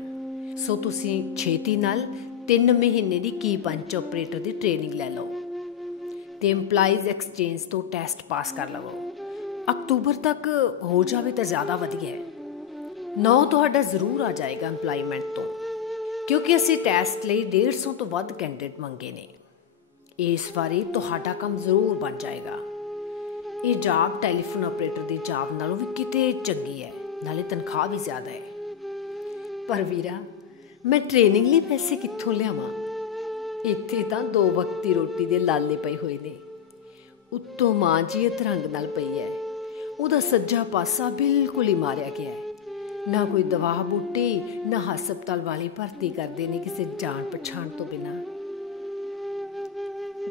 ਸੋ ਤੁਸੀਂ ਛੇਤੀ ਨਾਲ 3 ਮਹੀਨੇ ਦੀ ਕੀ ਪੰਚ ਆਪਰੇਟਰ ਦੀ ਟ੍ਰੇਨਿੰਗ ਲੈ ਲਓ ਤੇ EMPLOYEES EXCHANGE ਤੋਂ ਟੈਸਟ ਪਾਸ ਕਰ ਲਵੋ। ਅਕਤੂਬਰ ਤੱਕ ਹੋ ਜਾਵੇ ਤਾਂ ਜ਼ਿਆਦਾ ਵਧੀਆ ਹੈ। 9 ਤੁਹਾਡਾ ਜ਼ਰੂਰ ਆ ਜਾਏਗਾ EMPLOYMENT ਤੋਂ, ਕਿਉਂਕਿ ਅਸੀਂ ਟੈਸਟ ਲਈ 150 ਤੋਂ ਵੱਧ ਕੈਂਡੀਡੇਟ ਮੰਗੇ ਨੇ। ਇਸ ਵਾਰੀ ਤੁਹਾਡਾ ਕੰਮ ਜ਼ਰੂਰ ਬਣ ਜਾਏਗਾ। ਇਹ ਜੌਬ ਟੈਲੀਫੋਨ ਆਪਰੇਟਰ ਦੀ ਜੌਬ ਨਾਲੋਂ ਵੀ ਕਿਤੇ ਚੰਗੀ ਹੈ, ਨਾਲੇ ਤਨਖਾਹ ਵੀ ਜ਼ਿਆਦਾ ਹੈ। ਪਰ ਵੀਰਾ, ਮੈਂ ਟ੍ਰੇਨਿੰਗ ਲਈ ਪੈਸੇ ਕਿੱਥੋਂ ਲਿਆਵਾਂ? ਇੱਥੇ ਤਾਂ 2 ਵਕਤ ਦੀ ਰੋਟੀ ਦੇ ਲਾਲੇ ਪਏ ਹੋਏ ਨੇ। ਉੱਤੋਂ ਮਾਂ ਜੀ ਅਧਰੰਗ ਨਾਲ ਪਈ ਹੈ। ਉਹਦਾ ਸੱਜਾ ਪਾਸਾ ਬਿਲਕੁਲ ਹੀ ਮਾਰਿਆ ਗਿਆ ਹੈ। ਨਾ ਕੋਈ ਦਵਾ ਬੂਟੀ, ਨਾ ਹਸਪਤਾਲ ਵਾਲੇ ਭਰਤੀ ਕਰਦੇ ਨੇ ਕਿਸੇ ਜਾਣ ਪਛਾਣ ਤੋਂ ਬਿਨਾਂ।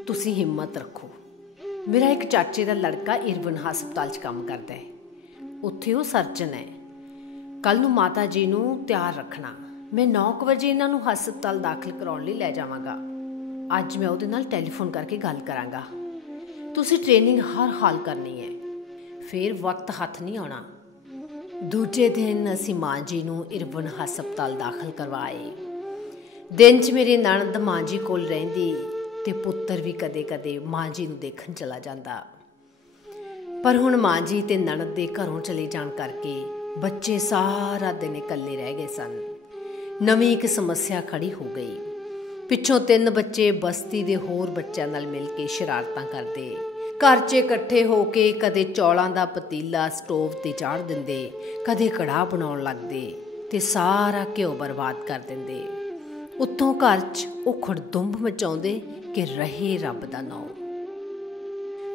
ਤੁਸੀਂ ਹਿੰਮਤ ਰੱਖੋ। ਮੇਰਾ ਇੱਕ ਚਾਚੇ ਦਾ ਲੜਕਾ ਇਰਵਨ ਹਸਪਤਾਲ 'ਚ ਕੰਮ ਕਰਦਾ ਹੈ। ਉੱਥੇ ਉਹ ਸਰਜਨ ਹੈ। ਕੱਲ੍ਹ ਨੂੰ ਮਾਤਾ ਜੀ ਨੂੰ ਤਿਆਰ ਰੱਖਣਾ। ਮੈਂ 9 ਵਜੇ ਇਹਨਾਂ ਨੂੰ ਹਸਪਤਾਲ ਦਾਖਲ ਕਰਾਉਣ ਲਈ ਲੈ ਜਾਵਾਂਗਾ। ਅੱਜ ਮੈਂ ਉਹਦੇ ਨਾਲ ਟੈਲੀਫੋਨ ਕਰਕੇ ਗੱਲ ਕਰਾਂਗਾ। ਤੁਸੀਂ ਟ੍ਰੇਨਿੰਗ ਹਰ ਹਾਲ ਕਰਨੀ ਹੈ, ਫਿਰ ਵਕਤ ਹੱਥ ਨਹੀਂ ਆਉਣਾ। ਦੂਜੇ ਦਿਨ ਅਸੀਂ ਮਾਂ ਜੀ ਨੂੰ ਇਰਵਨ ਹਸਪਤਾਲ ਦਾਖਲ ਕਰਵਾਏ। ਦਿਨ 'ਚ ਮੇਰੀ ਨਣਦ ਮਾਂ ਜੀ ਕੋਲ ਰਹਿੰਦੀ ਤੇ ਪੁੱਤਰ ਵੀ ਕਦੇ-ਕਦੇ ਮਾਂ ਜੀ ਨੂੰ ਦੇਖਣ ਚਲਾ ਜਾਂਦਾ। ਪਰ ਹੁਣ ਮਾਂ ਜੀ ਤੇ ਨਣਦ ਦੇ ਘਰੋਂ ਚਲੇ ਜਾਣ ਕਰਕੇ ਬੱਚੇ ਸਾਰਾ ਦਿਨ ਇਕੱਲੇ ਰਹਿ ਗਏ ਸਨ। ਨਵੀਂ ਇੱਕ ਸਮੱਸਿਆ ਖੜੀ ਹੋ ਗਈ। ਪਿੱਛੋਂ 3 ਬੱਚੇ ਬਸਤੀ ਦੇ ਹੋਰ ਬੱਚਿਆਂ ਨਾਲ ਮਿਲ ਕੇ ਸ਼ਰਾਰਤਾਂ ਕਰਦੇ। ਘਰ 'ਚ ਇਕੱਠੇ ਹੋ ਕੇ ਕਦੇ ਚੌਲਾਂ ਦਾ ਪਤੀਲਾ ਸਟੋਵ 'ਤੇ ਚਾੜ੍ਹ ਦਿੰਦੇ, ਕਦੇ ਕੜਾਹ ਬਣਾਉਣ ਲੱਗਦੇ ਤੇ ਸਾਰਾ ਘਿਓ ਬਰਬਾਦ ਕਰ ਦਿੰਦੇ। ਉੱਤੋਂ ਘਰ 'ਚ ਉਹ ਖੜਦੁੰਬ ਮਚਾਉਂਦੇ ਕਿ ਰਹੇ ਰੱਬ ਦਾ ਨਾਮ।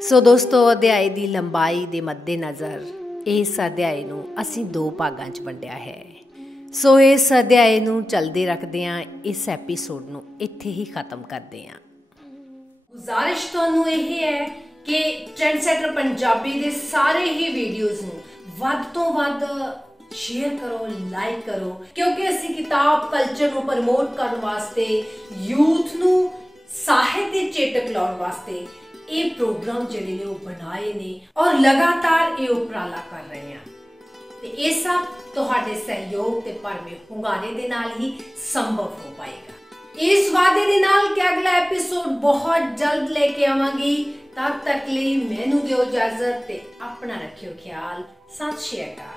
ਸੋ ਦੋਸਤੋ, ਅਧਿਆਏ ਦੀ ਲੰਬਾਈ ਦੇ ਮੱਦੇਨਜ਼ਰ ਇਸ ਅਧਿਆਏ ਨੂੰ ਅਸੀਂ 2 ਭਾਗਾਂ 'ਚ ਵੰਡਿਆ ਹੈ। ਸੋ ਇਸ ਅਧਿਆਏ ਨੂੰ ਚੱਲਦੇ ਰੱਖਦੇ ਹਾਂ, ਇਸ ਐਪੀਸੋਡ ਨੂੰ ਇੱਥੇ ਹੀ ਖਤਮ ਕਰਦੇ ਹਾਂ। ਗੁਜ਼ਾਰਿਸ਼ ਤੁਹਾਨੂੰ ਇਹ ਹੈ ਕਿ ਟ੍ਰੈਂਡਸੈਟਰ ਪੰਜਾਬੀ ਦੇ ਸਾਰੇ ਹੀ ਵੀਡੀਓਜ਼ ਨੂੰ ਵੱਧ ਤੋਂ ਵੱਧ ਸ਼ੇਅਰ ਕਰੋ, ਲਾਈਕ ਕਰੋ, ਕਿਉਂਕਿ ਅਸੀਂ ਕਿਤਾਬ ਕਲਚਰ ਨੂੰ ਪ੍ਰਮੋਟ ਕਰਨ ਵਾਸਤੇ, ਯੂਥ ਨੂੰ ਸਾਹਿਤ ਦੇ ਚੇਤਕ ਲਾਉਣ ਵਾਸਤੇ ਇਹ ਪ੍ਰੋਗਰਾਮ ਜਿਹੜੇ ਨੇ ਉਹ ਬਣਾਏ ਨੇ ਔਰ ਲਗਾਤਾਰ ਇਹ ਉਪਰਾਲਾ ਕਰ ਰਹੇ ਹਾਂ। ਤੇ ਇਹ ਸਭ ਤੁਹਾਡੇ ਸਹਿਯੋਗ ਤੇ ਭਰਵੇਂ ਹੁੰਗਾਰੇ ਦੇ ਨਾਲ ਹੀ ਸੰਭਵ ਹੋ ਪਾਏਗਾ। ਇਸ ਵਾਅਦੇ ਦੇ ਨਾਲ ਕਿ ਅਗਲਾ ਐਪੀਸੋਡ ਬਹੁਤ ਜਲਦ ਲੈ ਕੇ ਆਵਾਂਗੀ। ਤਦ ਤੱਕ ਲਈ ਮੈਨੂੰ ਦਿਓ ਇਜਾਜ਼ਤ ਤੇ ਆਪਣਾ ਰੱਖਿਓ ਖਿਆਲ। ਸਤਿ ਸ਼੍ਰੀ ਅਕਾਲ।